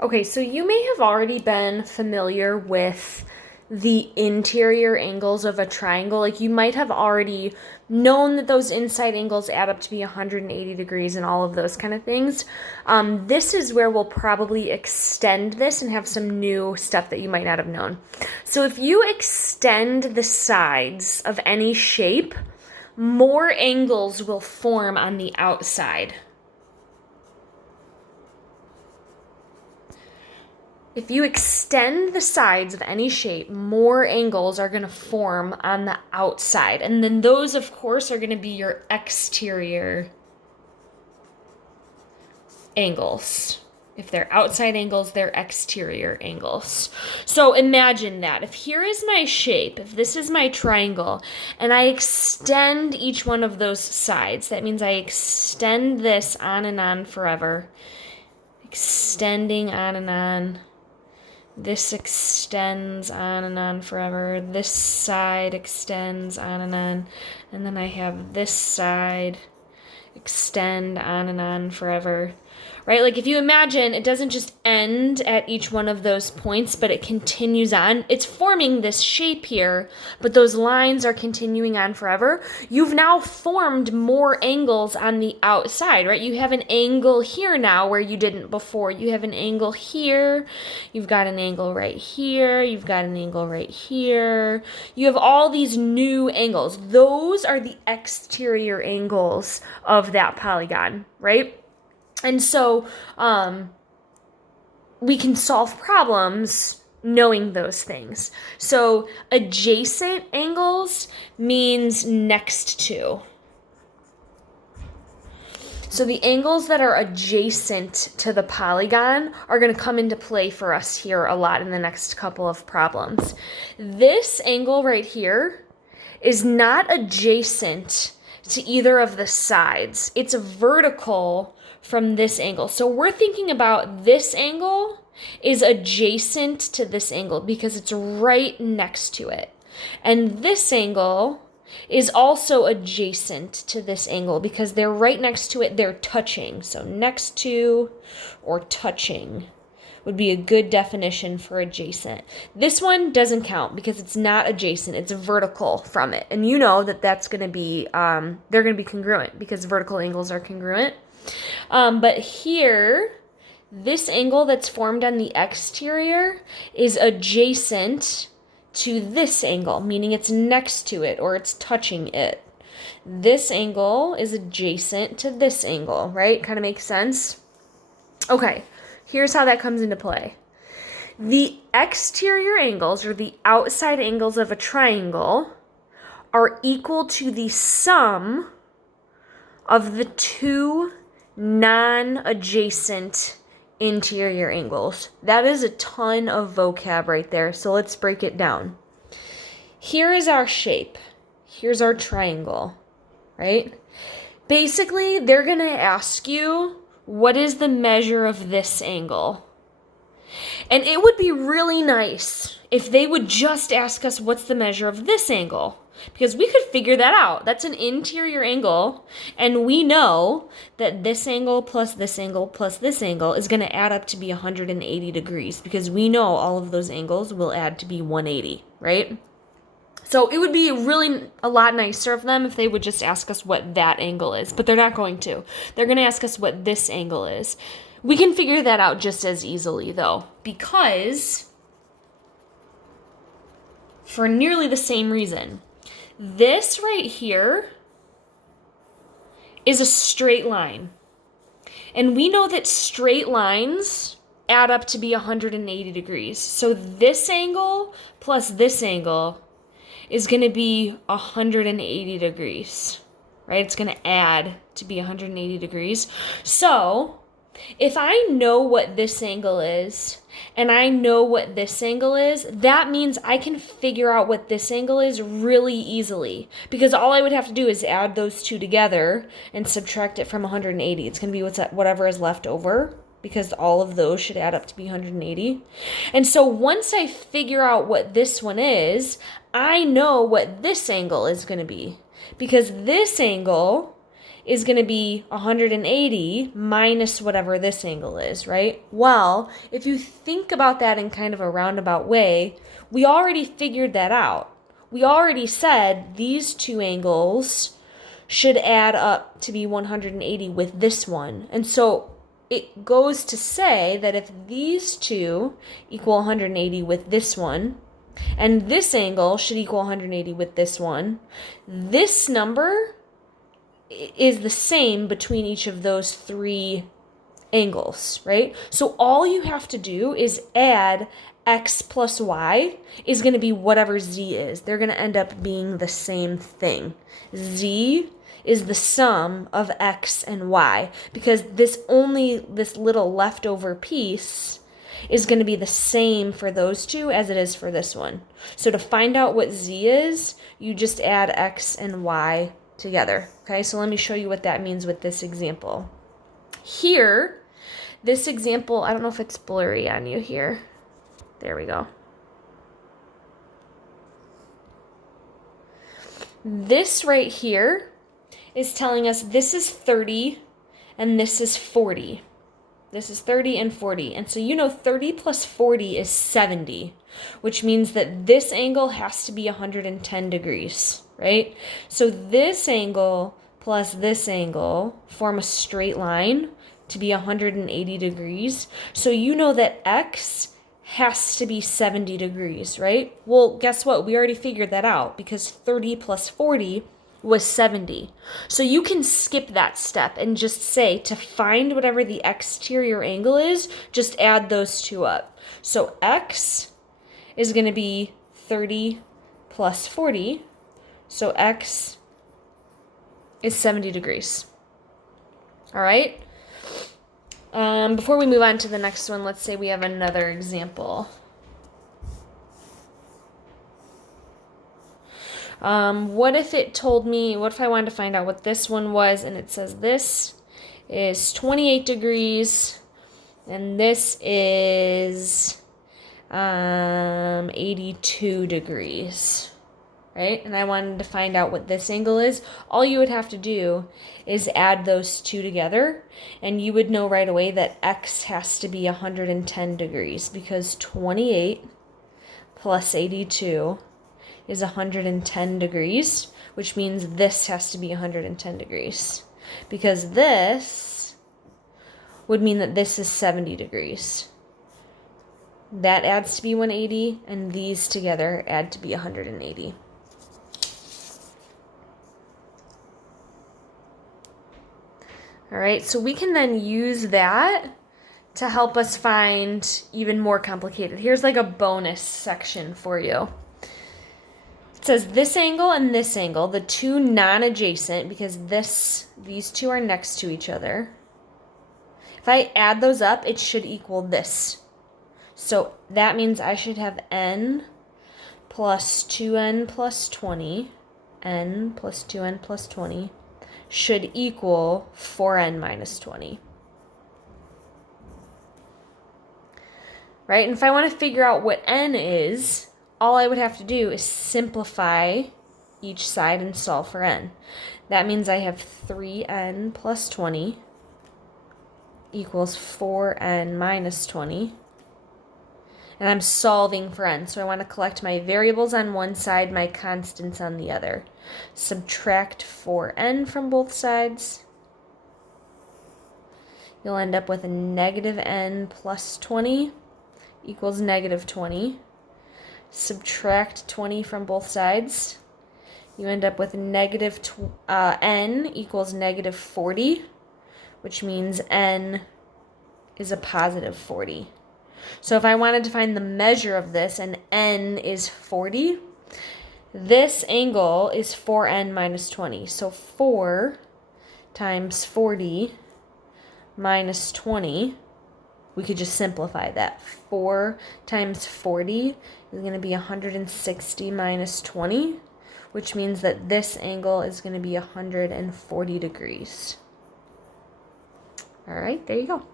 Okay, so you may have already been familiar with the interior angles of a triangle. Like you might have already known that those inside angles add up to be 180 degrees and all of those kind of things. This is where we'll probably extend this and have some new stuff that you might not have known. So if you extend the sides of any shape, more angles will form on the outside. If you extend the sides of any shape, more angles are going to form on the outside. And then those, of course, are going to be your exterior angles. If they're outside angles, they're exterior angles. So imagine that. If here is my shape, if this is my triangle, and I extend each one of those sides, that means I extend this on and on forever. Extending on and on. This extends on and on forever. This side extends on and on. And then I have this side extend on and on forever. Right? Like if you imagine, it doesn't just end at each one of those points, but it continues on. It's forming this shape here, but those lines are continuing on forever. You've now formed more angles on the outside, right? You have an angle here now where you didn't before. You have an angle here. You've got an angle right here. You've got an angle right here. You have all these new angles. Those are the exterior angles of that polygon, right? And so we can solve problems knowing those things. So adjacent angles means next to. So the angles that are adjacent to the polygon are going to come into play for us here a lot in the next couple of problems. This angle right here is not adjacent to either of the sides. It's vertical from this angle. So we're thinking about this angle is adjacent to this angle because it's right next to it. And this angle is also adjacent to this angle because they're right next to it. They're touching. So next to or touching would be a good definition for adjacent. This one doesn't count because it's not adjacent. It's vertical from it. And you know that that's going to be, they're going to be congruent because vertical angles are congruent. But here, this angle that's formed on the exterior is adjacent to this angle, meaning it's next to it or it's touching it. This angle is adjacent to this angle, right? Kind of makes sense? Okay, here's how that comes into play. The exterior angles, or the outside angles of a triangle, are equal to the sum of the two non-adjacent interior angles. That is a ton of vocab right there, so let's break it down. Here is our shape. Here's our triangle, right? Basically, they're going to ask you, what is the measure of this angle? And it would be really nice if they would just ask us what's the measure of this angle, because we could figure that out. That's an interior angle, and we know that this angle plus this angle plus this angle is going to add up to be 180 degrees, because we know all of those angles will add to be 180, right? So it would be really a lot nicer of them if they would just ask us what that angle is, but they're not going to. They're going to ask us what this angle is. We can figure that out just as easily, though, because for nearly the same reason. This right here is a straight line. And we know that straight lines add up to be 180 degrees. So this angle plus this angle is going to be 180 degrees, right? It's going to add to be 180 degrees. So if I know what this angle is and I know what this angle is, that means I can figure out what this angle is really easily, because all I would have to do is add those two together and subtract it from 180. It's going to be whatever is left over, because all of those should add up to be 180. And so once I figure out what this one is, I know what this angle is going to be, because this angle is going to be 180 minus whatever this angle is, right? Well, if you think about that in kind of a roundabout way, we already figured that out. We already said these two angles should add up to be 180 with this one. And so it goes to say that if these two equal 180 with this one, and this angle should equal 180 with this one, this number is the same between each of those three angles, right? So all you have to do is add x plus y is going to be whatever z is. They're going to end up being the same thing. Z is the sum of x and y, because this little leftover piece is going to be the same for those two as it is for this one. So to find out what z is, you just add x and y together. Okay, so let me show you what that means with this example. Here, this example, I don't know if it's blurry on you here. There we go. This right here is telling us this is 30 and this is 40. This is 30 and 40. And so 30 plus 40 is 70, which means that this angle has to be 110 degrees, right? So this angle plus this angle form a straight line to be 180 degrees. So that x has to be 70 degrees, right? Well, guess what? We already figured that out because 30 plus 40 was 70. So you can skip that step and just say to find whatever the exterior angle is, just add those two up. So x is going to be 30 plus 40. So x is 70 degrees. All right. Before we move on to the next one, let's say we have another example. What if I wanted to find out what this one was, and it says this is 28 degrees, and this is 82 degrees, right? And I wanted to find out what this angle is. All you would have to do is add those two together, and you would know right away that x has to be 110 degrees, because 28 plus 82 is 110 degrees, which means this has to be 110 degrees, because this would mean that this is 70 degrees. That adds to be 180, and these together add to be 180. All right, so we can then use that to help us find even more complicated. Here's like a bonus section for you. It says this angle and this angle, the two non-adjacent, because these two are next to each other. If I add those up, it should equal this. So that means I should have n plus 2n plus 20, n plus 2n plus 20, should equal 4n minus 20. Right? And if I want to figure out what n is, all I would have to do is simplify each side and solve for n. That means I have 3n plus 20 equals 4n minus 20. And I'm solving for n. So I want to collect my variables on one side, my constants on the other. Subtract 4n from both sides. You'll end up with a negative n plus 20 equals negative 20. Subtract 20 from both sides. You end up with negative n equals negative 40, which means n is a positive 40. So if I wanted to find the measure of this, and n is 40, this angle is 4n minus 20. So 4 times 40 minus 20, we could just simplify that. 4 times 40 is going to be 160 minus 20, which means that this angle is going to be 140 degrees. All right, there you go.